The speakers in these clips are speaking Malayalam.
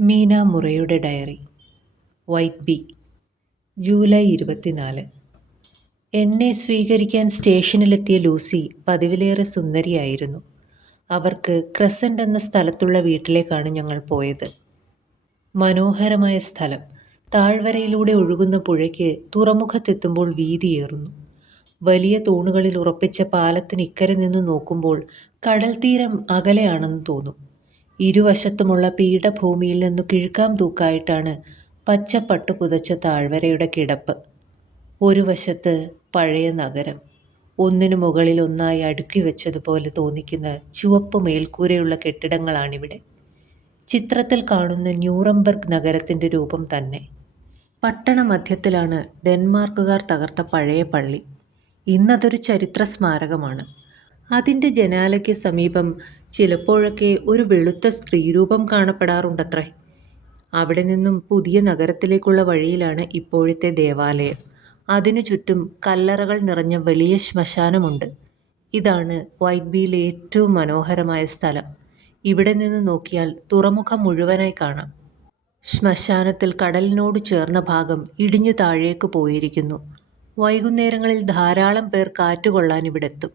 മീന മുറയുടെ ഡയറി. Whitby. ജൂലൈ ഇരുപത്തിനാല്. എന്നെ സ്വീകരിക്കാൻ സ്റ്റേഷനിലെത്തിയ ലൂസി പതിവിലേറെ സുന്ദരിയായിരുന്നു. അവർക്ക് ക്രസന്റ് എന്ന സ്ഥലത്തുള്ള വീട്ടിലേക്കാണ് ഞങ്ങൾ പോയത്. മനോഹരമായ സ്ഥലം. താഴ്വരയിലൂടെ ഒഴുകുന്ന പുഴയ്ക്ക് തുറമുഖത്തെത്തുമ്പോൾ വീതിയേറുന്നു. വലിയ തൂണുകളിൽ ഉറപ്പിച്ച പാലത്തിന് ഇക്കരെ നിന്ന് നോക്കുമ്പോൾ കടൽ തീരം അകലെയാണെന്ന് തോന്നും. ഇരുവശത്തുമുള്ള പീഠഭൂമിയിൽ നിന്നു കിഴുക്കാം തൂക്കായിട്ടാണ് പച്ചപ്പട്ടു പുതച്ച താഴ്വരയുടെ കിടപ്പ്. ഒരു വശത്ത് പഴയ നഗരം ഒന്നിനു മുകളിൽ ഒന്നായി അടുക്കി വെച്ചതുപോലെ തോന്നിക്കുന്ന ചുവപ്പ് മേൽക്കൂരയുള്ള കെട്ടിടങ്ങളാണിവിടെ. ചിത്രത്തിൽ കാണുന്ന ന്യൂറംബർഗ് നഗരത്തിന്റെ രൂപം തന്നെ. പട്ടണ മധ്യത്തിലാണ് ഡെൻമാർക്കുകാർ തകർത്ത പഴയ പള്ളി. ഇന്നതൊരു ചരിത്ര സ്മാരകമാണ് അതിന്റെ ജനാലയ്ക്ക് സമീപം ചിലപ്പോഴൊക്കെ ഒരു വെളുത്ത സ്ത്രീരൂപം കാണപ്പെടാറുണ്ടത്രേ. അവിടെ നിന്നും പുതിയ നഗരത്തിലേക്കുള്ള വഴിയിലാണ് ഇപ്പോഴത്തെ ദേവാലയം. അതിനു ചുറ്റും കല്ലറകൾ നിറഞ്ഞ വലിയ ശ്മശാനമുണ്ട്. ഇതാണ് വൈറ്റ് ഏറ്റവും മനോഹരമായ സ്ഥലം. ഇവിടെ നിന്ന് നോക്കിയാൽ തുറമുഖം മുഴുവനായി കാണാം. ശ്മശാനത്തിൽ കടലിനോട് ചേർന്ന ഭാഗം ഇടിഞ്ഞു താഴേക്ക് പോയിരിക്കുന്നു. വൈകുന്നേരങ്ങളിൽ ധാരാളം പേർ കാറ്റുകൊള്ളാൻ ഇവിടെത്തും.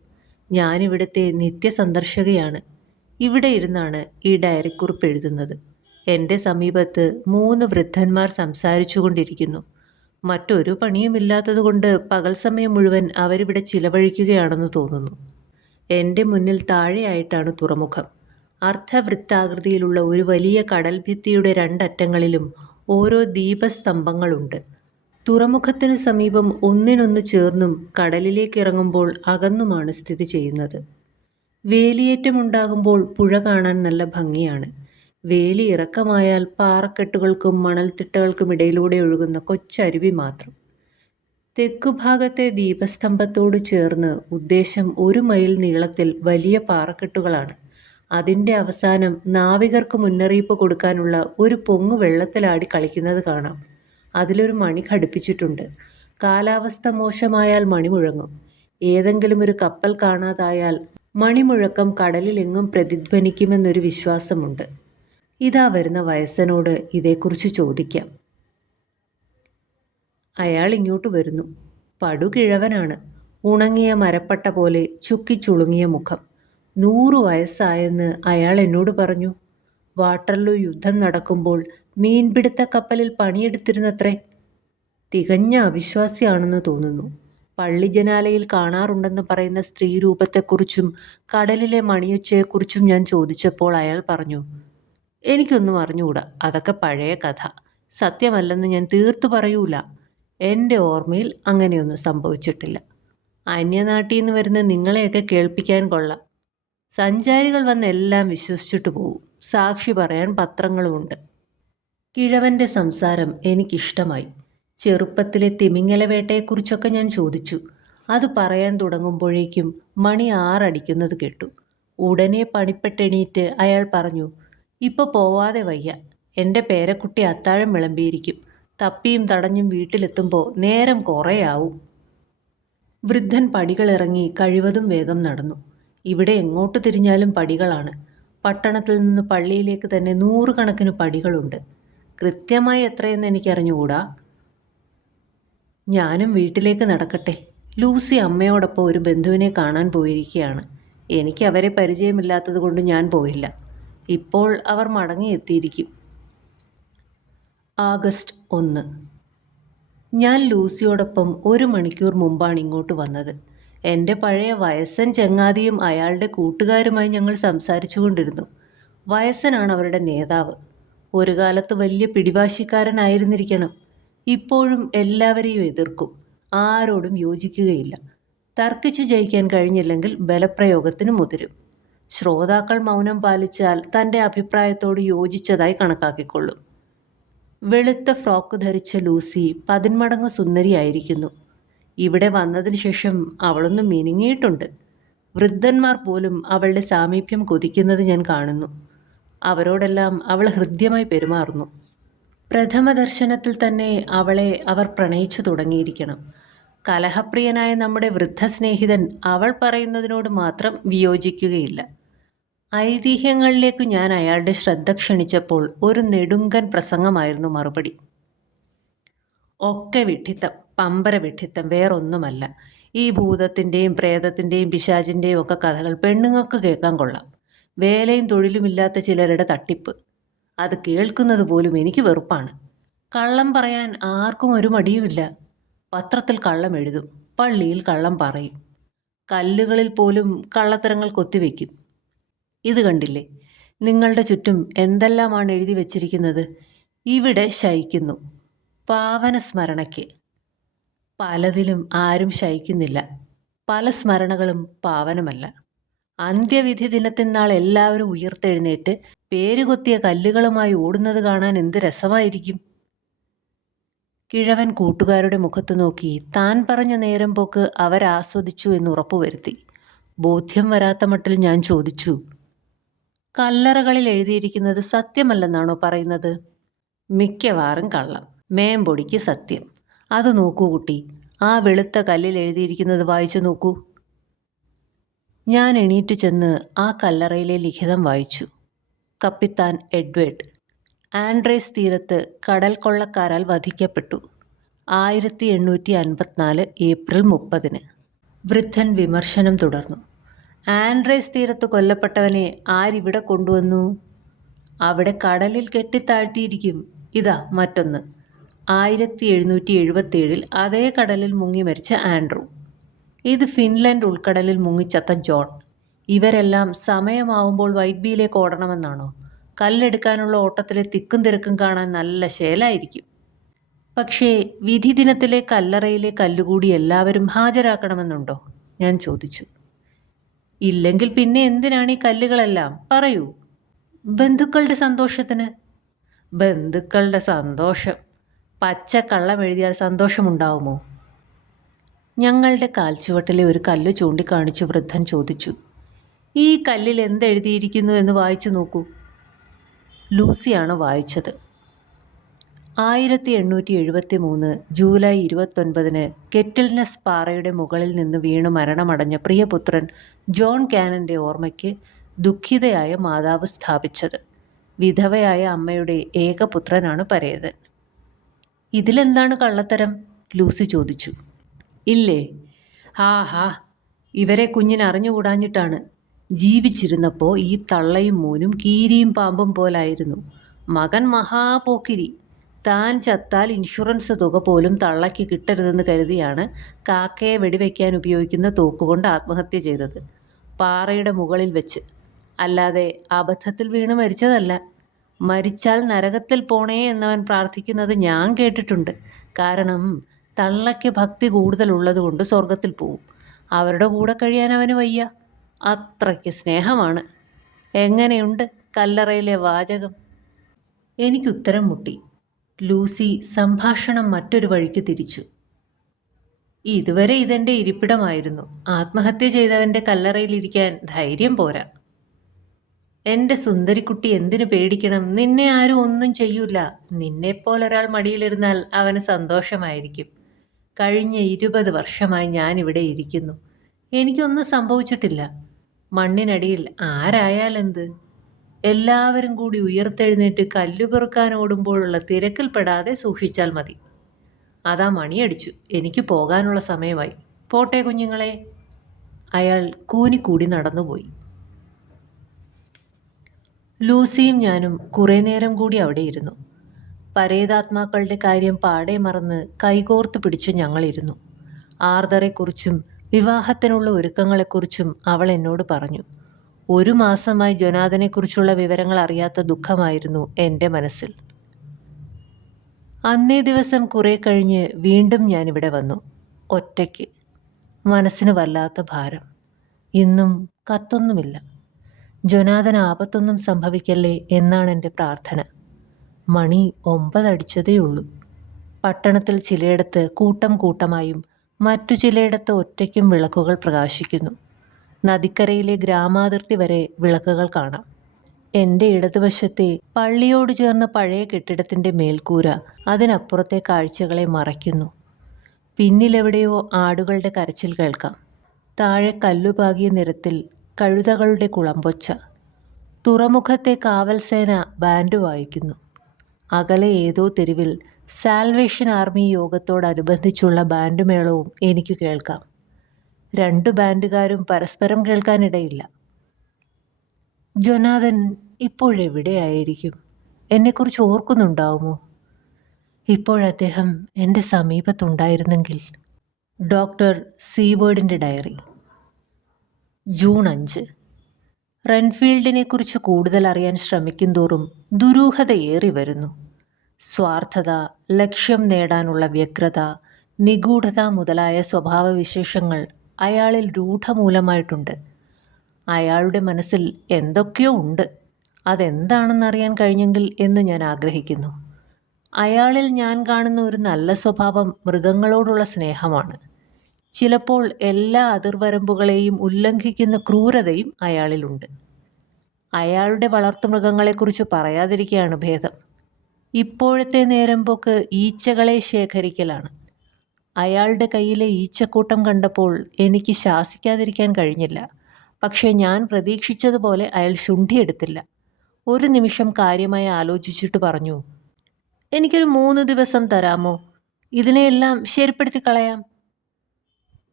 ഞാനിവിടുത്തെ നിത്യസന്ദർശകയാണ്. ഇവിടെ ഇരുന്നാണ് ഈ ഡയറി കുറിപ്പ് എഴുതുന്നത്. എന്റെ സമീപത്ത് മൂന്ന് വൃദ്ധന്മാർ സംസാരിച്ചു കൊണ്ടിരിക്കുന്നു മറ്റൊരു പണിയുമില്ലാത്തതുകൊണ്ട് പകൽ സമയം മുഴുവൻ അവരിവിടെ ചിലവഴിക്കുകയാണെന്ന് തോന്നുന്നു. എന്റെ മുന്നിൽ താഴെയായിട്ടാണ് തുറമുഖം. അർദ്ധവൃത്താകൃതിയിലുള്ള ഒരു വലിയ കടൽ ഭിത്തിയുടെ രണ്ടറ്റങ്ങളിലും ഓരോ ദീപസ്തംഭങ്ങളുണ്ട്. തുറമുഖത്തിനു സമീപം ഒന്നിനൊന്ന് ചേർന്നും കടലിലേക്ക് ഇറങ്ങുമ്പോൾ അകന്നുമാണ് സ്ഥിതി ചെയ്യുന്നത്. വേലിയേറ്റമുണ്ടാകുമ്പോൾ പുഴ കാണാൻ നല്ല ഭംഗിയാണ്. വേലി ഇറക്കമായാൽ പാറക്കെട്ടുകൾക്കും മണൽത്തിട്ടകൾക്കും ഇടയിലൂടെ ഒഴുകുന്ന കൊച്ചരുവി മാത്രം. തെക്കുഭാഗത്തെ ദീപസ്തംഭത്തോട് ചേർന്ന് ഉദ്ദേശം ഒരു മൈൽ നീളത്തിൽ വലിയ പാറക്കെട്ടുകളാണ്. അതിന്റെ അവസാനം നാവികർക്ക് മുന്നറിയിപ്പ് കൊടുക്കാനുള്ള ഒരു പൊങ്ങു വെള്ളത്തിലാടി കളിക്കുന്നത് കാണാം. അതിലൊരു മണി ഘടിപ്പിച്ചിട്ടുണ്ട്. കാലാവസ്ഥ മോശമായാൽ മണി മുഴങ്ങും. ഏതെങ്കിലും ഒരു കപ്പൽ കാണാതായാൽ മണിമുഴക്കം കടലിലെങ്ങും പ്രതിധ്വനിക്കുമെന്നൊരു വിശ്വാസമുണ്ട്. ഇതാ വരുന്ന വയസ്സനോട് ഇതേക്കുറിച്ച് ചോദിക്കാം. അയാൾ ഇങ്ങോട്ട് വരുന്നു. പടുകിഴവനാണ്. ഉണങ്ങിയ മരപ്പട്ട പോലെ ചുക്കിച്ചുളുങ്ങിയ മുഖം. നൂറു വയസ്സായെന്ന് അയാൾ എന്നോട് പറഞ്ഞു. വാട്ടർലൂ യുദ്ധം നടക്കുമ്പോൾ മീൻപിടുത്ത കപ്പലിൽ പണിയെടുത്തിരുന്നത്രേ. തികഞ്ഞ അവിശ്വാസിയാണെന്ന് തോന്നുന്നു. പള്ളിജനാലയിൽ കാണാറുണ്ടെന്ന് പറയുന്ന സ്ത്രീ രൂപത്തെക്കുറിച്ചും കടലിലെ മണിയൊച്ചയെക്കുറിച്ചും ഞാൻ ചോദിച്ചപ്പോൾ അയാൾ പറഞ്ഞു എനിക്കൊന്നും അറിഞ്ഞുകൂടാ അതൊക്കെ പഴയ കഥ. സത്യമല്ലെന്ന് ഞാൻ തീർത്തു പറയൂല. എന്റെ ഓർമ്മയിൽ അങ്ങനെയൊന്നും സംഭവിച്ചിട്ടില്ല. അന്യനാട്ടിൽ നിന്ന് വരുന്ന നിങ്ങളെയൊക്കെ കേൾപ്പിക്കാൻ കൊള്ളാം. സഞ്ചാരികൾ വന്നെല്ലാം വിശ്വസിച്ചിട്ട് പോകും സാക്ഷി പറയാൻ പത്രങ്ങളുമുണ്ട്. കിഴവന്റെ സംസാരം എനിക്കിഷ്ടമായി. ചെറുപ്പത്തിലെ തിമിങ്ങലവേട്ടയെക്കുറിച്ചൊക്കെ ഞാൻ ചോദിച്ചു. അത് പറയാൻ തുടങ്ങുമ്പോഴേക്കും മണി ആറടിക്കുന്നത് കേട്ടു. ഉടനെ പണിപ്പെട്ടെണീറ്റ് അയാൾ പറഞ്ഞു ഇപ്പോൾ പോവാതെ വയ്യ. എന്റെ പേരക്കുട്ടി അത്താഴം വിളമ്പിയിരിക്കും. തപ്പിയും തടഞ്ഞും വീട്ടിലെത്തുമ്പോൾ നേരം കുറേയാവും. വൃദ്ധൻ പടികളിറങ്ങി കഴിവതും വേഗം നടന്നു. ഇവിടെ എങ്ങോട്ട് തിരിഞ്ഞാലും പടികളാണ്. പട്ടണത്തിൽ നിന്ന് പള്ളിയിലേക്ക് തന്നെ നൂറുകണക്കിന് പടികളുണ്ട്. കൃത്യമായി എത്രയെന്ന് എനിക്കറിഞ്ഞുകൂടാ? ഞാനും വീട്ടിലേക്ക് നടക്കട്ടെ. ലൂസി അമ്മയോടൊപ്പം ഒരു ബന്ധുവിനെ കാണാൻ പോയിരിക്കുകയാണ്. എനിക്ക് അവരെ പരിചയമില്ലാത്തത് കൊണ്ട് ഞാൻ പോയില്ല. ഇപ്പോൾ അവർ മടങ്ങിയെത്തിയിരിക്കും ആഗസ്റ്റ് ഒന്ന്. ഞാൻ ലൂസിയോടൊപ്പം ഒരു മണിക്കൂർ മുമ്പാണ് ഇങ്ങോട്ട് വന്നത്. എന്റെ പഴയ വയസ്സൻ ചങ്ങാതിയും അയാളുടെ കൂട്ടുകാരുമായി ഞങ്ങൾ സംസാരിച്ചുകൊണ്ടിരുന്നു. വയസ്സനാണ് അവരുടെ നേതാവ്. ഒരു കാലത്ത് വലിയ പിടിവാശിക്കാരനായിരുന്നിരിക്കണം. ഇപ്പോഴും എല്ലാവരെയും എതിർക്കും. ആരോടും യോജിക്കുകയില്ല. തർക്കിച്ചു ജയിക്കാൻ കഴിഞ്ഞില്ലെങ്കിൽ ബലപ്രയോഗത്തിന് മുതിരും. ശ്രോതാക്കൾ മൗനം പാലിച്ചാൽ തന്റെ അഭിപ്രായത്തോട് യോജിച്ചതായി കണക്കാക്കിക്കൊള്ളും. വെളുത്ത ഫ്രോക്ക് ധരിച്ച ലൂസി പതിന്മടങ്ങ് സുന്ദരിയായിരിക്കുന്നു. ഇവിടെ വന്നതിന് ശേഷം അവളൊന്ന് മിനുങ്ങിയിട്ടുണ്ട്. വൃദ്ധന്മാർ പോലും അവളുടെ സാമീപ്യം കൊതിക്കുന്നത് ഞാൻ കാണുന്നു. അവരോടെല്ലാം അവൾ ഹൃദ്യമായി പെരുമാറുന്നു. പ്രഥമ ദർശനത്തിൽ തന്നെ അവളെ അവർ പ്രണയിച്ചു തുടങ്ങിയിരിക്കണം. കലഹപ്രിയനായ നമ്മുടെ വൃദ്ധ സ്നേഹിതൻ അവൾ പറയുന്നതിനോട് മാത്രം വിയോജിക്കുകയില്ല. ഐതിഹ്യങ്ങളിലേക്ക് ഞാൻ അയാളുടെ ശ്രദ്ധ ക്ഷണിച്ചപ്പോൾ ഒരു നെടുങ്കൻ പ്രസംഗമായിരുന്നു മറുപടി. ഒക്കെ വിഡ്ഢിത്തം പമ്പര വിഡ്ഢിത്തം വേറൊന്നുമല്ല. ഈ ഭൂതത്തിന്റെയും പ്രേതത്തിന്റെയും പിശാചിന്റെയും ഒക്കെ കഥകൾ പെണ്ണുങ്ങൾക്ക് കേൾക്കാൻ കൊള്ളാം. വേലയും തൊഴിലുമില്ലാത്ത ചിലരുടെ തട്ടിപ്പ്. അത് കേൾക്കുന്നത് പോലും എനിക്ക് വെറുപ്പാണ്. കള്ളം പറയാൻ ആർക്കും ഒരു മടിയുമില്ല. പത്രത്തിൽ കള്ളം എഴുതും. പള്ളിയിൽ കള്ളം പറയും. കല്ലുകളിൽ പോലും കള്ളത്തരങ്ങൾ കൊത്തിവെക്കും. ഇത് കണ്ടില്ലേ? നിങ്ങളുടെ ചുറ്റും എന്തെല്ലാമാണ് എഴുതി വച്ചിരിക്കുന്നത്? ഇവിടെ ശയിക്കുന്നു. പാവന സ്മരണയ്ക്ക്. പലതിലും ആരും ശയിക്കുന്നില്ല. പല സ്മരണകളും പാവനമല്ല. അന്ത്യവിധി ദിനത്തിനാൾ എല്ലാവരും ഉയർത്തെഴുന്നേറ്റ് പേരുകൊത്തിയ കല്ലുകളുമായി ഓടുന്നത് കാണാൻ എന്ത് രസമായിരിക്കും? കിഴവൻ കൂട്ടുകാരുടെ മുഖത്ത് നോക്കി താൻ പറഞ്ഞ നേരം പോക്ക് അവരാസ്വദിച്ചു എന്ന് ഉറപ്പുവരുത്തി. ബോധ്യം വരാത്ത മട്ടിൽ ഞാൻ ചോദിച്ചു കല്ലറകളിൽ എഴുതിയിരിക്കുന്നത് സത്യമല്ലെന്നാണോ പറയുന്നത്? മിക്കവാറും കള്ളം. മേമ്പൊടിക്ക് സത്യം. അത് നോക്കൂ കുട്ടി. ആ വെളുത്ത കല്ലിൽ എഴുതിയിരിക്കുന്നത് വായിച്ചു നോക്കൂ. ഞാൻ എണീറ്റു ചെന്ന് ആ കല്ലറയിലെ ലിഖിതം വായിച്ചു. കപ്പിത്താൻ എഡ്വേർഡ്. ആൻഡ്രേസ് തീരത്ത് കടൽ കൊള്ളക്കാരാൽ വധിക്കപ്പെട്ടു. ആയിരത്തി എണ്ണൂറ്റി അൻപത്തിനാല് ഏപ്രിൽ മുപ്പതിന്. വൃദ്ധൻ വിമർശനം തുടർന്നു. ആൻഡ്രേസ് തീരത്ത് കൊല്ലപ്പെട്ടവനെ ആരിവിടെ കൊണ്ടുവന്നു? അവിടെ കടലിൽ കെട്ടിത്താഴ്ത്തിയിരിക്കും. ഇതാ മറ്റൊന്ന്. ആയിരത്തി എഴുന്നൂറ്റി എഴുപത്തിയേഴിൽ അതേ കടലിൽ മുങ്ങി മരിച്ച ആൻഡ്രൂ. ഇത് ഫിൻലൻഡ് ഉൾക്കടലിൽ മുങ്ങിച്ചത്ത ജോൺ. ഇവരെല്ലാം സമയമാവുമ്പോൾ വൈറ്റ് ബീയിലേക്ക് ഓടണമെന്നാണോ? കല്ലെടുക്കാനുള്ള ഓട്ടത്തിലെ തിക്കും തിരക്കും കാണാൻ നല്ല ശേലായിരിക്കും. പക്ഷേ വിധി ദിനത്തിലെ കല്ലറയിലെ കല്ലുകൂടി എല്ലാവരും ഹാജരാക്കണമെന്നുണ്ടോ? ഞാൻ ചോദിച്ചു. ഇല്ലെങ്കിൽ പിന്നെ എന്തിനാണ് ഈ കല്ലുകളെല്ലാം? പറയൂ. ബന്ധുക്കളുടെ സന്തോഷത്തിന്? ബന്ധുക്കളുടെ സന്തോഷം. പച്ച കള്ളം എഴുതിയാൽ സന്തോഷമുണ്ടാവുമോ? ഞങ്ങളുടെ കാൽച്ചുവട്ടിലെ ഒരു കല്ല് ചൂണ്ടിക്കാണിച്ച് വൃദ്ധൻ ചോദിച്ചു. ഈ കല്ലിൽ എന്തെഴുതിയിരിക്കുന്നു എന്ന് വായിച്ചു നോക്കൂ. ലൂസിയാണ് വായിച്ചത്. ആയിരത്തി എണ്ണൂറ്റി എഴുപത്തി മൂന്ന് ജൂലൈ ഇരുപത്തൊൻപതിന് കെറ്റിൽനെസ് പാറയുടെ മുകളിൽ നിന്ന് വീണു മരണമടഞ്ഞ പ്രിയപുത്രൻ ജോൺ കാനന്റെ ഓർമ്മയ്ക്ക് ദുഃഖിതയായ മാതാവ് സ്ഥാപിച്ചത്. വിധവയായ അമ്മയുടെ ഏകപുത്രനാണ് പരേതൻ. ഇതിലെന്താണ് കള്ളത്തരം? ലൂസി ചോദിച്ചു. ഇല്ലേ? ഹാ ഹാ ഇവരെ കുഞ്ഞിന് അറിഞ്ഞുകൂടാഞ്ഞിട്ടാണ്. ജീവിച്ചിരുന്നപ്പോൾ ഈ തള്ളയും മോനും കീരിയും പാമ്പും പോലായിരുന്നു. മകൻ മഹാപോക്കിരി താൻ ചത്താൽ ഇൻഷുറൻസ് തുക പോലും തള്ളയ്ക്ക് കിട്ടരുതെന്ന് കരുതിയാണ് കാക്കയെ വെടിവെക്കാൻ ഉപയോഗിക്കുന്ന തോക്കുകൊണ്ട് ആത്മഹത്യ ചെയ്തത്. പാറയുടെ മുകളിൽ വെച്ച്. അല്ലാതെ അബദ്ധത്തിൽ വീണ് മരിച്ചതല്ല. മരിച്ചാൽ നരകത്തിൽ പോണേ എന്നവൻ പ്രാർത്ഥിക്കുന്നത് ഞാൻ കേട്ടിട്ടുണ്ട്. കാരണം തള്ളയ്ക്ക് ഭക്തി കൂടുതലുള്ളതുകൊണ്ട് സ്വർഗത്തിൽ പോവും. അവരുടെ കൂടെ കഴിയാൻ അവന് വയ്യ. അത്രയ്ക്ക് സ്നേഹമാണ്. എങ്ങനെയുണ്ട് കല്ലറയിലെ വാചകം? എനിക്കുത്തരം മുട്ടി. ലൂസി സംഭാഷണം മറ്റൊരു വഴിക്ക് തിരിച്ചു. ഇതുവരെ ഇതെന്റെ ഇരിപ്പിടമായിരുന്നു. ആത്മഹത്യ ചെയ്തവന്റെ കല്ലറയിലിരിക്കാൻ ധൈര്യം പോരാ. എന്റെ സുന്ദരിക്കുട്ടി എന്തിനു പേടിക്കണം? നിന്നെ ആരും ഒന്നും ചെയ്യൂല. നിന്നെപ്പോലൊരാൾ മടിയിലിരുന്നാൽ അവന് സന്തോഷമായിരിക്കും. കഴിഞ്ഞ ഇരുപത് വർഷമായി ഞാനിവിടെ ഇരിക്കുന്നു. എനിക്കൊന്നും സംഭവിച്ചിട്ടില്ല. മണ്ണിനടിയിൽ ആരായാലെന്ത്? എല്ലാവരും കൂടി ഉയർത്തെഴുന്നേറ്റ് കല്ലുപെറുക്കാൻ ഓടുമ്പോഴുള്ള തിരക്കിൽപ്പെടാതെ സൂക്ഷിച്ചാൽ മതി. അതാ മണിയടിച്ചു. എനിക്ക് പോകാനുള്ള സമയമായി. പോട്ടെ കുഞ്ഞുങ്ങളെ. അയാൾ കൂനിക്കൂടി നടന്നുപോയി. ലൂസിയും ഞാനും കുറേ നേരം കൂടി അവിടെ ഇരുന്നു. പരേതാത്മാക്കളുടെ കാര്യം പാടെ മറന്ന് കൈകോർത്ത് പിടിച്ച് ഞങ്ങളിരുന്നു ആർദറെക്കുറിച്ചും വിവാഹത്തിനുള്ള ഒരുക്കങ്ങളെക്കുറിച്ചും അവൾ എന്നോട് പറഞ്ഞു. ഒരു മാസമായി ജൊനാഥനെക്കുറിച്ചുള്ള വിവരങ്ങൾ അറിയാത്ത ദുഃഖമായിരുന്നു എന്റെ മനസ്സിൽ. അന്നേ ദിവസം കുറേ കഴിഞ്ഞ് വീണ്ടും ഞാനിവിടെ വന്നു. ഒറ്റയ്ക്ക്. മനസ്സിന് വല്ലാത്ത ഭാരം. ഇന്നും കത്തൊന്നുമില്ല. ജൊനാഥൻ ആപത്തൊന്നും സംഭവിക്കല്ലേ എന്നാണ് എന്റെ പ്രാർത്ഥന. മണി ഒമ്പതടിച്ചതേ ഉള്ളൂ പട്ടണത്തിൽ ചിലയിടത്ത് കൂട്ടം കൂട്ടമായും മറ്റു ചിലയിടത്ത് ഒറ്റയ്ക്കും വിളക്കുകൾ പ്രകാശിക്കുന്നു. നദിക്കരയിലെ ഗ്രാമാതിർത്തി വരെ വിളക്കുകൾ കാണാം. എന്റെ ഇടതുവശത്തെ പള്ളിയോട് ചേർന്ന പഴയ കെട്ടിടത്തിന്റെ മേൽക്കൂര അതിനപ്പുറത്തെ കാഴ്ചകളെ മറയ്ക്കുന്നു. പിന്നിലെവിടെയോ ആടുകളുടെ കരച്ചിൽ കേൾക്കാം. താഴെ കല്ലുപാകിയ നിരത്തിൽ കഴുതകളുടെ കുളമ്പൊച്ച തുറമുഖത്തെ കാവൽസേന ബാൻഡ് വായിക്കുന്നു. അകലെ ഏതോ തെരുവിൽ സാൽവേഷൻ ആർമി യോഗത്തോടനുബന്ധിച്ചുള്ള ബാൻഡ് മേളവും എനിക്ക് കേൾക്കാം. രണ്ട് ബാൻഡുകാരും പരസ്പരം കേൾക്കാനിടയില്ല. ജൊനാഥൻ ഇപ്പോഴെവിടെയായിരിക്കും? എന്നെക്കുറിച്ച് ഓർക്കുന്നുണ്ടാവുമോ? ഇപ്പോഴദ്ദേഹം എന്റെ സമീപത്തുണ്ടായിരുന്നെങ്കിൽ. ഡോക്ടർ സീവേർഡിന്റെ ഡയറി. ജൂൺ അഞ്ച്. റെൻഫീൽഡിനെക്കുറിച്ച് കൂടുതൽ അറിയാൻ ശ്രമിക്കുന്തോറും ദുരൂഹതയേറി വരുന്നു സ്വാർത്ഥത ലക്ഷ്യം നേടാനുള്ള വ്യഗ്രത നിഗൂഢത മുതലായ സ്വഭാവവിശേഷങ്ങൾ അയാളിൽ രൂഢമൂലമായിട്ടുണ്ട്. അയാളുടെ മനസ്സിൽ എന്തൊക്കെയോ ഉണ്ട്. അതെന്താണെന്നറിയാൻ കഴിഞ്ഞെങ്കിൽ എന്ന് ഞാൻ ആഗ്രഹിക്കുന്നു. അയാളിൽ ഞാൻ കാണുന്ന ഒരു നല്ല സ്വഭാവം മൃഗങ്ങളോടുള്ള സ്നേഹമാണ്. ചിലപ്പോൾ എല്ലാ അതിർവരമ്പുകളെയും ഉല്ലംഘിക്കുന്ന ക്രൂരതയും അയാളിലുണ്ട്. അയാളുടെ വളർത്തുമൃഗങ്ങളെക്കുറിച്ച് പറയാതിരിക്കുകയാണ് ഭേദം. ഇപ്പോഴത്തെ നേരം പോക്ക് ഈച്ചകളെ ശേഖരിക്കലാണ്. അയാളുടെ കയ്യിലെ ഈച്ചക്കൂട്ടം കണ്ടപ്പോൾ എനിക്ക് ശാസിക്കാതിരിക്കാൻ കഴിഞ്ഞില്ല. പക്ഷേ ഞാൻ പ്രതീക്ഷിച്ചതുപോലെ അയാൾ ശുണ്ഠിയെടുത്തില്ല ഒരു നിമിഷം കാര്യമായി ആലോചിച്ചിട്ട് പറഞ്ഞു എനിക്കൊരു മൂന്ന് ദിവസം തരാമോ? ഇതിനെയെല്ലാം ശരിപ്പെടുത്തി കളയാം.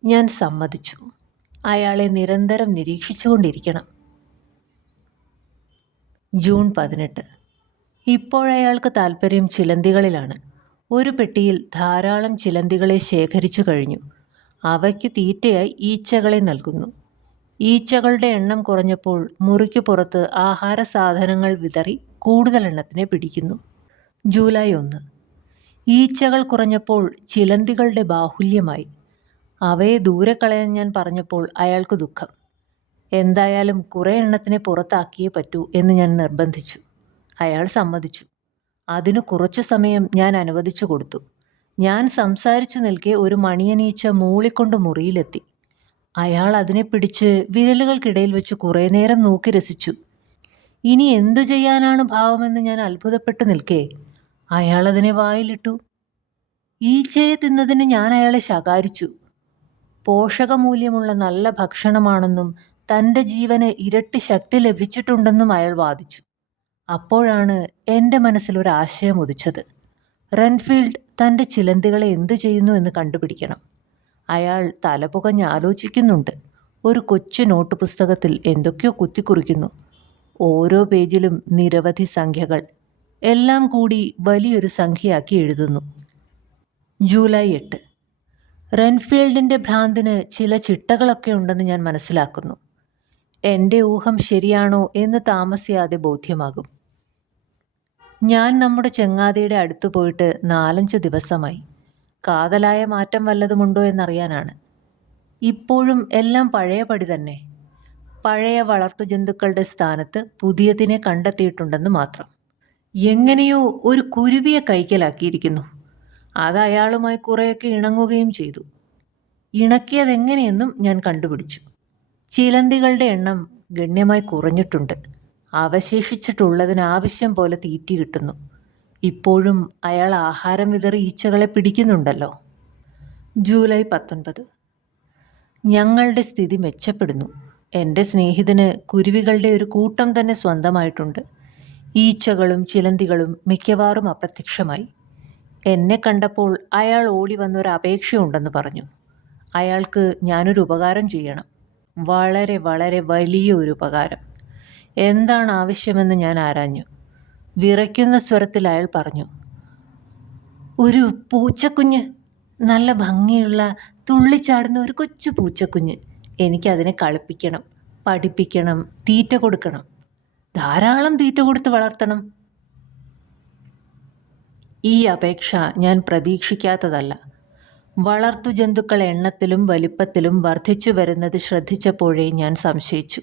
ഞാൻ സമ്മതിച്ചു. അയാളെ നിരന്തരം നിരീക്ഷിച്ചുകൊണ്ടിരിക്കണം. ജൂൺ പതിനെട്ട്. ഇപ്പോഴയാൾക്ക് താല്പര്യം ചിലന്തികളിലാണ്. ഒരു പെട്ടിയിൽ ധാരാളം ചിലന്തികളെ ശേഖരിച്ചു കഴിഞ്ഞു. അവയ്ക്ക് തീറ്റയായി ഈച്ചകളെ നൽകുന്നു. ഈച്ചകളുടെ എണ്ണം കുറഞ്ഞപ്പോൾ മുറിക്ക് പുറത്ത് ആഹാര സാധനങ്ങൾ വിതറി കൂടുതൽ എണ്ണത്തിനെ പിടിക്കുന്നു. ജൂലൈ ഒന്ന്. ഈച്ചകൾ കുറഞ്ഞപ്പോൾ ചിലന്തികളുടെ ബാഹുല്യമായി. അവയെ ദൂരെ കളയാൻ ഞാൻ പറഞ്ഞപ്പോൾ അയാൾക്ക് ദുഃഖം. എന്തായാലും കുറേ എണ്ണത്തിനെ പുറത്താക്കിയേ പറ്റൂ എന്ന് ഞാൻ നിർബന്ധിച്ചു. അയാൾ സമ്മതിച്ചു. അതിനു കുറച്ചു സമയം ഞാൻ അനുവദിച്ചു കൊടുത്തു. ഞാൻ സംസാരിച്ചു നിൽക്കെ ഒരു മണിയനീച്ച മൂളിക്കൊണ്ട് മുറിയിലെത്തി. അയാൾ അതിനെ പിടിച്ച് വിരലുകൾക്കിടയിൽ വെച്ച് കുറേ നേരം നോക്കി രസിച്ചു. ഇനി എന്തു ചെയ്യാനാണ് ഭാവമെന്ന് ഞാൻ അത്ഭുതപ്പെട്ടു നിൽക്കേ. അയാൾ അതിനെ വായിലിട്ടു. ഈച്ചയെ തിന്നതിന് ഞാൻ അയാളെ ശകാരിച്ചു. പോഷകമൂല്യമുള്ള നല്ല ഭക്ഷണമാണെന്നും തന്റെ ജീവന് ഇരട്ടി ശക്തി ലഭിച്ചിട്ടുണ്ടെന്നും അയാൾ വാദിച്ചു. അപ്പോഴാണ് എന്റെ മനസ്സിലൊരു ആശയം ഉദിച്ചത് റെൻഫീൽഡ് തന്റെ ചിലന്തികളെ എന്തു ചെയ്യുന്നു എന്ന് കണ്ടുപിടിക്കണം. അയാൾ തലപുകഞ്ഞ് ആലോചിക്കുന്നുണ്ട്. ഒരു കൊച്ചു നോട്ട് പുസ്തകത്തിൽ എന്തൊക്കെയോ കുത്തിക്കുറിക്കുന്നു. ഓരോ പേജിലും നിരവധി സംഖ്യകൾ. എല്ലാം കൂടി വലിയൊരു സംഖ്യയാക്കി എഴുതുന്നു. ജൂലൈ എട്ട്. റെൻഫീൽഡിന്റെ ഭ്രാന്തിന് ചില ചിട്ടകളൊക്കെ ഉണ്ടെന്ന് ഞാൻ മനസ്സിലാക്കുന്നു. എന്റെ ഊഹം ശരിയാണോ എന്ന് താമസിയാതെ ബോധ്യമാകും. ഞാൻ നമ്മുടെ ചെങ്ങാതിയുടെ അടുത്തു പോയിട്ട് നാലഞ്ചു ദിവസമായി. കാതലായ മാറ്റം വല്ലതുമുണ്ടോ എന്നറിയാനാണ്. ഇപ്പോഴും എല്ലാം പഴയപടി തന്നെ. പഴയ വളർത്തു ജന്തുക്കളുടെ സ്ഥാനത്ത് പുതിയതിനെ കണ്ടെത്തിയിട്ടുണ്ടെന്ന് മാത്രം. എങ്ങനെയോ ഒരു കുരുവിയെ കൈക്കലാക്കിയിരിക്കുന്നു. അത് അയാളുമായി കുറേയൊക്കെ ഇണങ്ങുകയും ചെയ്തു. ഇണക്കിയതെങ്ങനെയെന്നും ഞാൻ കണ്ടുപിടിച്ചു. ചിലന്തികളുടെ എണ്ണം ഗണ്യമായി കുറഞ്ഞിട്ടുണ്ട്. അവശേഷിച്ചിട്ടുള്ളതിന് ആവശ്യം പോലെ തീറ്റി കിട്ടുന്നു. ഇപ്പോഴും അയാൾ ആഹാരം വിതറി ഈച്ചകളെ പിടിക്കുന്നുണ്ടല്ലോ. ജൂലൈ പത്തൊൻപത്. ഞങ്ങളുടെ സ്ഥിതി മെച്ചപ്പെടുന്നു. എന്റെ സ്നേഹിതന് കുരുവികളുടെ ഒരു കൂട്ടം തന്നെ സ്വന്തമായിട്ടുണ്ട്. ഈച്ചകളും ചിലന്തികളും മിക്കവാറും അപ്രത്യക്ഷമായി. എന്നെ കണ്ടപ്പോൾ അയാൾ ഓടി വന്നൊരു അപേക്ഷയുണ്ടെന്ന് പറഞ്ഞു. അയാൾക്ക് ഞാനൊരു ഉപകാരം ചെയ്യണം. വളരെ വളരെ വലിയ ഒരു ഉപകാരം. എന്താണ് ആവശ്യമെന്ന് ഞാൻ ആരാഞ്ഞു? വിറയ്ക്കുന്ന സ്വരത്തിൽ അയാൾ പറഞ്ഞു ഒരു പൂച്ചക്കുഞ്ഞ് നല്ല ഭംഗിയുള്ള തുള്ളിച്ചാടുന്ന ഒരു കൊച്ചു പൂച്ചക്കുഞ്ഞ്. എനിക്കതിനെ കളിപ്പിക്കണം പഠിപ്പിക്കണം തീറ്റ കൊടുക്കണം. ധാരാളം തീറ്റ കൊടുത്ത് വളർത്തണം. ഈ അപേക്ഷ ഞാൻ പ്രതീക്ഷിക്കാത്തതല്ല. വളർത്തു ജന്തുക്കൾ എണ്ണത്തിലും വലിപ്പത്തിലും വർദ്ധിച്ചു വരുന്നത് ശ്രദ്ധിച്ചപ്പോഴേ ഞാൻ സംശയിച്ചു.